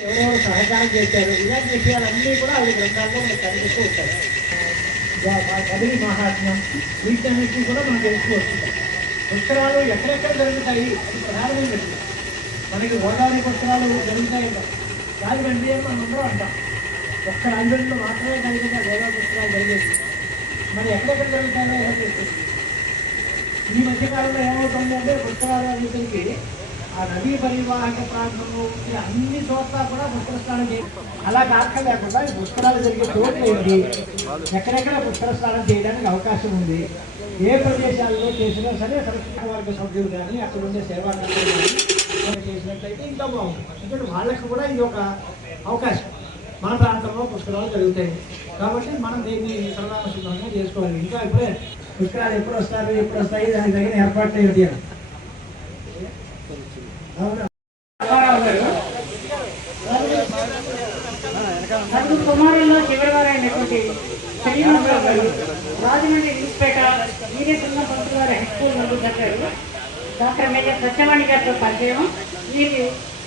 ఎవరెవరు సహకారం చేశారు? ఇలాంటి విషయాలన్నీ కూడా అవి గ్రంథాల్లో మనకు కనిపిస్తూ ఉంటాయి కదిరి మహాత్మ్యం వీటన్నిటిని కూడా మనం తెలుసుకోవచ్చు పుష్కరాలు ఎక్కడెక్కడ జరుగుతాయి? అది ప్రధానమైన విషయం. మనకి గోదావరి పుష్కరాలు జరుగుతాయి రాజమండ్రి అని మనం అందరూ అంటాం. ఒక్క రాజమండ్రిలో మాత్రమే కలిగితే గోదావరి పుష్కరాలు జరిగేది మరి ఎక్కడెక్కడ జరుగుతాయో ఎలా తెలుస్తుంది ఈ మధ్యకాలంలో ఏమవుతుంది అంటే పుష్కరాలు అనేసరికి ఆ నదీ పరివాహక ప్రాంతంలో ఉండే అన్ని చోట్ల కూడా పుష్కర స్నానం చేయడం అలా కాక లేకుండా ఈ పుష్కరాలు జరిగే చోట్ల ఏంటి? ఎక్కడెక్కడ పుష్కర స్నానం చేయడానికి అవకాశం ఉంది? ఏ ప్రదేశాల్లో చేసినా సరే సంరక్షణ వర్గ సభ్యులు కానీ అక్కడ ఉండే సేవా చేసినట్లయితే ఇంకా బాగుంటుంది. ఎందుకంటే వాళ్ళకి కూడా ఇది ఒక అవకాశం. మన ప్రాంతంలో పుష్కరాలు జరుగుతాయి. కాబట్టి మనం దీన్ని సర్వానుశుద్ధంగా చేసుకోవాలి ఇంకా ఇప్పుడే పుష్కరాలు ఎప్పుడు వస్తారు ఎప్పుడు వస్తాయి దానికి తగిన ఏర్పాట్లు ఏంటి అని. నలుగురు కుమారుల్లో చివరివారైనటువంటి శ్రీనివాసరావు గారు రాజమండ్రి న్యూస్పేట వీరేశంగం పంతులు గారు హై స్కూల్ నుండి చదివారు డాక్టర్ మేజర్ సత్యవాణి గారితో పరిచయం వీరి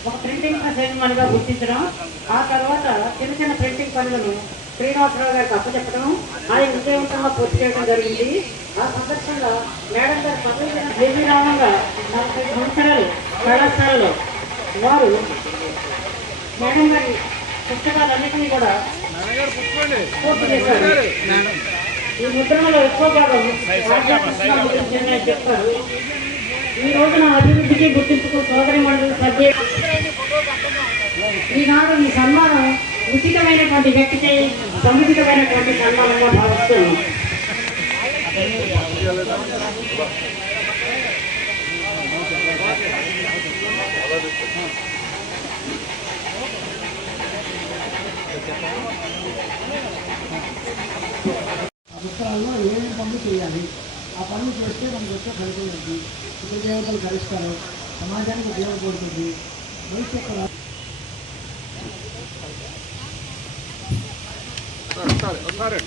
ఒక ప్రింటింగ్ ప్రెస్ గుర్తించడం ఆ తర్వాత చిన్న చిన్న ప్రింటింగ్ పనులను శ్రీనివాసరావు గారికి అప్పచెప్పడం ఆయన విజయవంతంగా పూర్తి చేయడం జరిగింది. ఆ సందర్భంగా మేడం గారు పదవి రామంగా నలభై సంవత్సరాలు కళాశాలలో వారు మేడం గారి పుస్తకాలన్నింటినీ కూడా పూర్తి చేశారు. ఈ ముద్రణలో ఎక్కువ భాగం రాజ్యాంగ చెప్తారు ఈ రోజున అభివృద్ధికి గుర్తింపుకు సోదరి మండలి సభ్య ఈనాడు ఈ సన్మానం ఉచితమైనటువంటి వ్యక్తికి సముచితమైనటువంటి సన్మానంగా భావిస్తున్నాం. అవసరాల్లో ఏమేమి పనులు చేయాలి ఆ పనులు చేస్తే మనకు వచ్చే ఫలితం ఏంటి ఇతర దేవతలు కలుస్తారు సమాజానికి ఉపయోగపడుతుంది భవిష్యత్తులో సరే సరే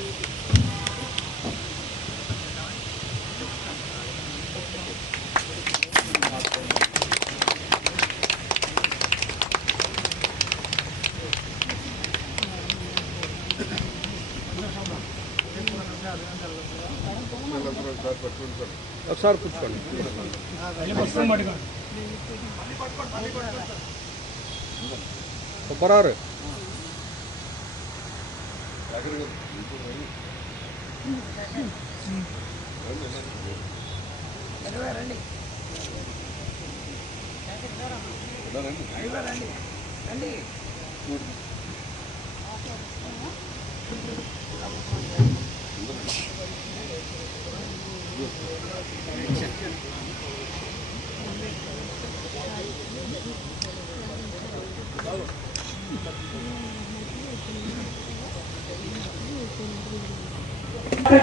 భవిష్యత్తు ఒకసారి కూర్చోండి. సుబ్బారావు డాక్టర్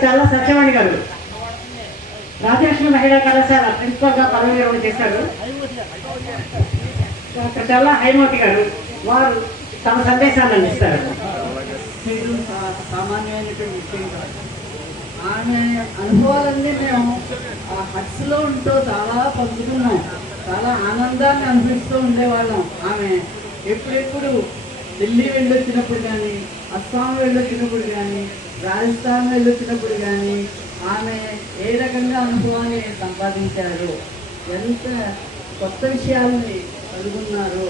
చాలా సత్యవాణి గారు. రాజలక్ష్మి మహిళా కళాశాల ప్రిన్సిపల్గా పదవి విరమణ చేశారు. డాక్టర్ చల్లా హైమోతి గారు వారు తమ సందేశాన్ని అందిస్తారు. సామాన్యమైనటువంటి విషయం కాదు. ఆమె అనుభవాలన్నీ మేము ఆ హట్స్లో ఉంటూ చాలా పంచుకున్నాం. చాలా ఆనందాన్ని అనిపిస్తూ ఉండేవాళ్ళం. ఆమె ఎప్పుడెప్పుడు ఢిల్లీ వెళ్ళొచ్చినప్పుడు కానీ అస్సాం వెళ్ళొచ్చినప్పుడు కానీ రాజస్థాన్ వెళ్ళొచ్చినప్పుడు కానీ ఆమె ఏ రకంగా అనుభవాన్ని సంపాదించారు? ఎంత కొత్త విషయాలని కలుగున్నారు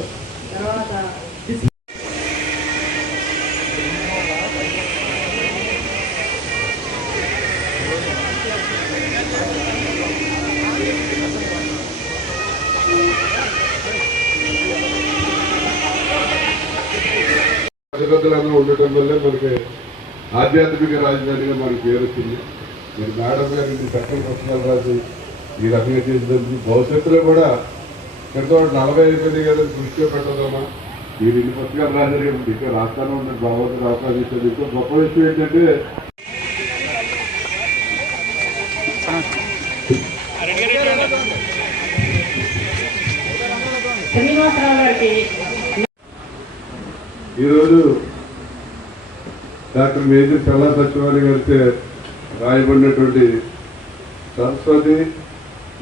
తర్వాత డిస్ ఉండటం వల్లే మనకి ఆధ్యాత్మిక రాజధానిగా మనకి పేరు వచ్చింది. మీరు మేడం గారు ఇన్ని చక్కని పుస్తకాలు రాసి ఈ రకంగా చేసినందుకు భవిష్యత్తులో కూడా క్రితం నలభై అయిపోయింది కదా దృష్టిలో పెట్టదమ్మా మీరు ఇన్ని పుస్తకాలు రాశారు కాబట్టి ఇంకా రాష్ట్రంలో ఉన్న భగవంతుడు అవకాశం ఇచ్చేది ఇంకో గొప్ప విషయం ఏంటంటే శ్రీనివాసరావు గారికి ఈరోజు డాక్టర్ మేజర్ చల్లా సచివాలయ గారితో రాయబడినటువంటి సరస్వతి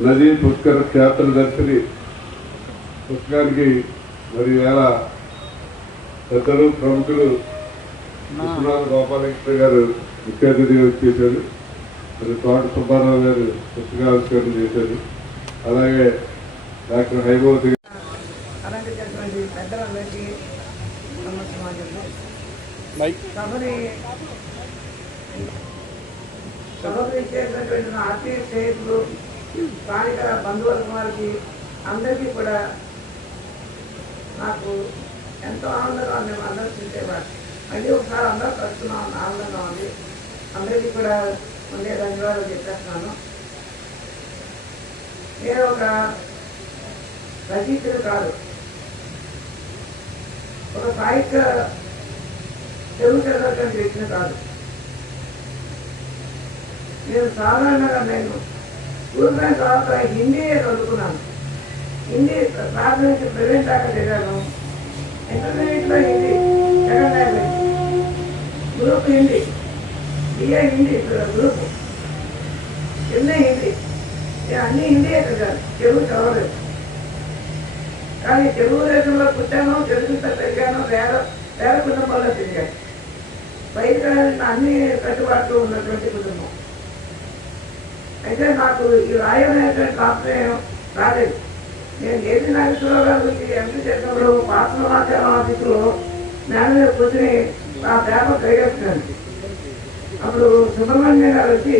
నదీ పుష్కర క్షేత్ర దర్శిని పుస్తకానికి మరి ఎలా పెద్దలు ప్రముఖులు విశ్వనాథ గోపాలకృష్ణ గారు ముఖ్య అతిథిగా వచ్చేసారు మరి తోట సుబ్బారావు గారు పుస్తకావిష్కరణ చేశారు. అలాగే డాక్టర్ హైమవతి పెద్దలందరికీ నమస్కారాలు సభని సభకు ఇచ్చేసినటువంటి నా ఆత్మీయ స్నేహితులు స్థానిక బంధువుల వారికి అందరికీ కూడా నాకు ఎంతో ఆనందంగా ఉంది. మేము అందరూ చూసేవారు. మళ్ళీ ఒకసారి అందరూ కలుస్తున్నాం. ఆనందంగా ఉంది. అందరికీ కూడా ముందే ధన్యవాదాలు చెప్పేస్తున్నాను. నేను ఒక రచయితుడు కాదు. ఒక సాహిత్య తెలుగు చదవటువంటి వ్యక్తిని కాదు. నేను సాధారణంగా నేను స్కూల్ తర్వాత హిందీ చదువుకున్నాను. హిందీ ప్రాథమిక ప్రైవేట్ దాకా చదివాను. ఇంటర్మీడియట్లో Hindi second language. Group Hindi BA Hindi group. MA Hindi. నేను అన్ని హిందీ చదివాను. తెలుగు చదవలేదు. కానీ తెలుగుదేశంలో పుట్టాను తెలుగుతో పెరిగాను పేద పేద కుటుంబంలో పెరిగాను. బయట అన్ని కట్టుబాట్లు ఉన్నటువంటి కుటుంబం. అయితే నాకు ఈ రాయమైనటువంటి ఆశ్రయం రాలేదు. నేను ఏది నాగేశ్వరరావు గారి గురించి ఎంపీ చేసినప్పుడు పాత్రమాచారం ఆఫీసులో మేనేజర్ కూర్చొని ఆ పేపర్ ప్రయోగిస్తున్నాను అప్పుడు సుబ్రహ్మణ్యం గారు వచ్చి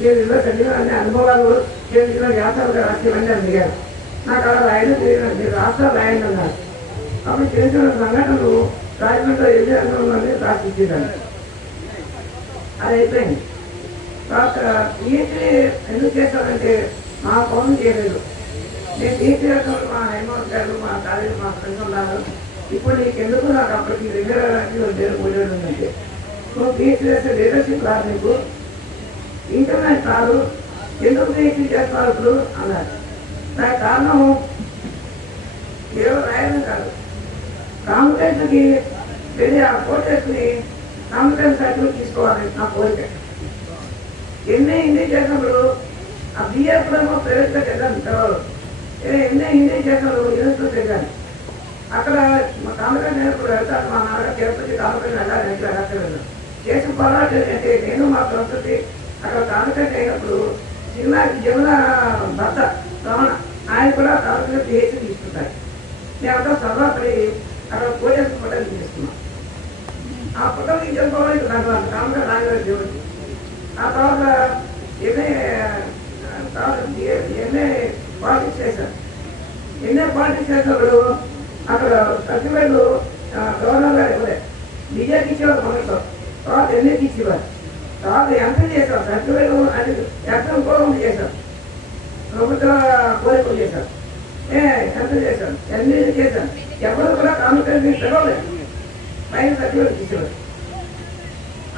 నేను ఇలా చదివిన అన్ని అనుభవాలు నేను ఇలా వ్యాసాలు రాసేవన్నీ అడిగారు. నాకు అలా రాయడం తెలియదు మీరు రాష్ట్రాలు రాయండి అన్నారు. అప్పుడు చేసిన సంఘటనలు రాజమండ్రిలో ఎన్ని రంగంలోనే రాసిచ్చేదాన్ని అది అయిపోయింది. తర్వాత పిహెచ్డీ ఎందుకు చేశానంటే మా పౌరులు చేయలేదు. నేను పిహెచ్డీ రకంలో మా హేమంత్ గారు మా కాలేజీ మా ఫ్రెండ్స్ ఉన్నారు. ఇప్పుడు నీకు ఎందుకు నాకు అప్పటికి దగ్గర పేరు పోయాడు అంటే నువ్వు పిహెచ్డీ చేస్తే లీడర్షిప్ రాదు నీకు. ఇంటర్నెట్ కాదు ఎందుకు పిహెచ్డీ చేస్తున్నారు ఇప్పుడు? అన్నారు. దానికి కారణము ఏదో రాయడం కాదు. కాంగ్రెస్కి వెళ్ళి ఆ కోటేస్ని కాంగ్రెస్ సర్టిఫికేట్ తీసుకోవాలని నా కోరిక. ఎన్ఏ హిందీ చేసినప్పుడు ఆ బిఎఫ్ ఏమో ప్రైవేట్గా చేద్దాం తర్వాత. ఎన్నే హిందీ చేసినప్పుడు యూనివర్సిటీ చేశాను. అక్కడ మా కాంగ్రెస్ నేను ఇప్పుడు వెళ్తాను మా నాన్నగారు తిరుపతి కాంగ్రెస్ వెళ్ళాలి ఎక్కడ వెళ్ళాలి చేసిన పోరాటం ఏంటంటే నేను మా సంస్కృతి అక్కడ కాంగ్రెస్ అయినప్పుడు సినిమాకి జమున భర్త రమణ ఆయన కూడా కాంగ్రెస్ చేసి తీసుకుంటారు. నేను అక్కడ సర్వపడి అక్కడ కోటేశ్వర పట్టణం తీసుకున్నాం ఆ పుట్టం ఇంకెళ్ళిపోవాలి నాకు కాంగ్రెస్ నాగరాజు దేవుడు ఆ తర్వాత ఎన్ఏ తర్వాత ఎన్ఏ పాలిటిక్స్ చేశారు. ఎన్ఏ పాలిటిక్స్ చేసినప్పుడు అక్కడ సచివేళ్ళు గవర్నర్ గారు ఇవ్వలే బీజేపీ ఇచ్చేవారు మనతో తర్వాత ఎన్ఏకి ఇచ్చేవారు. తర్వాత ఎంత చేశారు. సచివేళ్ళు అది ఎంత ఉపయోగం చేశారు. ప్రభుత్వ కోరికలు చేశారు. ఏ ఎంత చేశాను ఎన్ని చేశాను ఎవరు కూడా కానుకలు పిలవలేదు పైన సర్టిఫికేట్ తీసేవారు.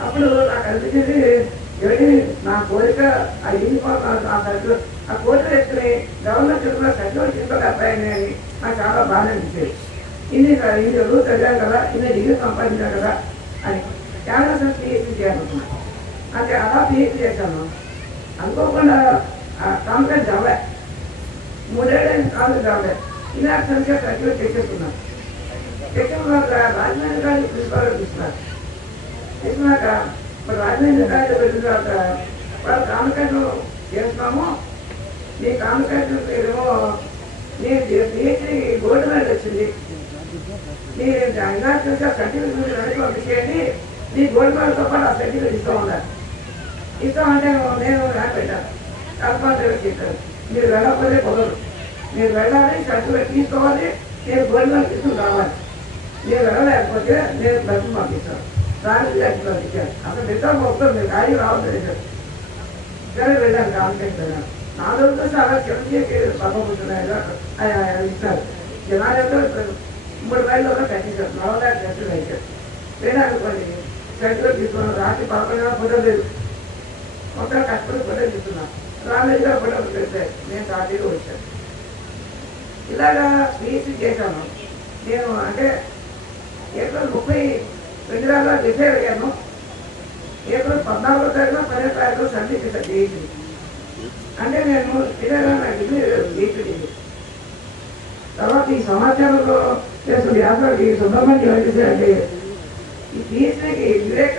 అప్పుడు నాకు అనిపించింది ఏమిటి నా కోరిక ఆ యూనిఫామ్ నా సర్టిఫికేట్ ఆ కోరిక తెచ్చుకుని గవర్నమెంట్ కూడా సర్టిఫికేట్ తీసుకోవాలి అబ్బాయిని అని నాకు చాలా బాధ అనిపించేది. ఇన్ని ఇన్ని రోజులు చదివాను కదా ఇన్ని డిగ్రీ సంపాదించాను కదా అని. చాలా సార్ పిహెచ్డి చేయాలనుకున్నాను. అంటే అలా పిహెచ్డి చేశాను. అనుకోకుండా కాంగ్రెస్ జాబే మూడేళ్ళు కాంగ్రెస్ జాబే ఇలా సంఖ్య ప్రజలు చేసేసుకున్నాను తెచ్చుకున్నాక రాజమేంద్ర గారి ప్రిన్సిపాల్ తీసుకున్నారు తీసుకున్నాక మరి రాజమేంద్ర గారి పెట్టిన తర్వాత వాళ్ళు కాంగ్రెస్ చేస్తున్నాము. నీ కాంగ్రెస్ ఏమో నీ పిహెచ్డీ గోల్డ్ మెడల్ వచ్చింది. నీ ఇందాక సర్టిఫికేట్ మీరు వెనక్కి పంపించేయండి. నీ గోల్డ్ మెడల్తో పాటు ఆ సర్టిఫికేట్ ఇస్తూ ఉన్నారు ఇస్తామంటే నేను నాకు పెట్టాను కల్పాంతరం చెప్పాను మీరు వెళ్ళకపోతే కుదరదు మీరు వెళ్ళాలి సర్టిఫికేట్ తీసుకోవాలి నేను గోల్డ్ మెడల్ తీసుకుని రావాలి మీరు వెళ్ళలేకపోతే నేను డబ్బు పంపిస్తాను దానికి లక్షలు పంపించాను అసలు రిటర్న్ వస్తుంది మీరు ఖాళీ రావద్దు రిటర్న్ సరే వెళ్ళాను కాంటాక్ట్ వెళ్ళాను నా రోజుతో చాలా చిరంజీవికి పంపబోతున్నాయి ఇస్తారు జనాలు మూడు వేలలో కట్టించారు నలభై వేల ఖర్చులు వేశారు లేదా అనుకోండి ఖర్చులు తీసుకున్నాను రాత్రి పదకొండు ఫోటో లేదు మొత్తం కష్టపడి ఫోటో తీసుకున్నాను రామేశ్వర ఫోటో పెట్టారు నేను పార్టీలో వచ్చాను ఇలాగా పిహెచ్డి చేశాను నేను అంటే ఏప్రిల్ ముప్పై రెండు వేల డిసైడ్ అయ్యాను ఏప్రిల్ పద్నాలుగో తారీఖున పన్నెండు తారీఖు సంధి చేశాను పిహెచ్డి అంటే నేను ఇదే నా డిగ్రీ పిహెచ్డి తర్వాత ఈ సమాచారంలో చేసిన వ్యాపారికి సుబ్రహ్మణ్యం ఏం చేశారంటే ఈ పిహెచ్డికి వివేక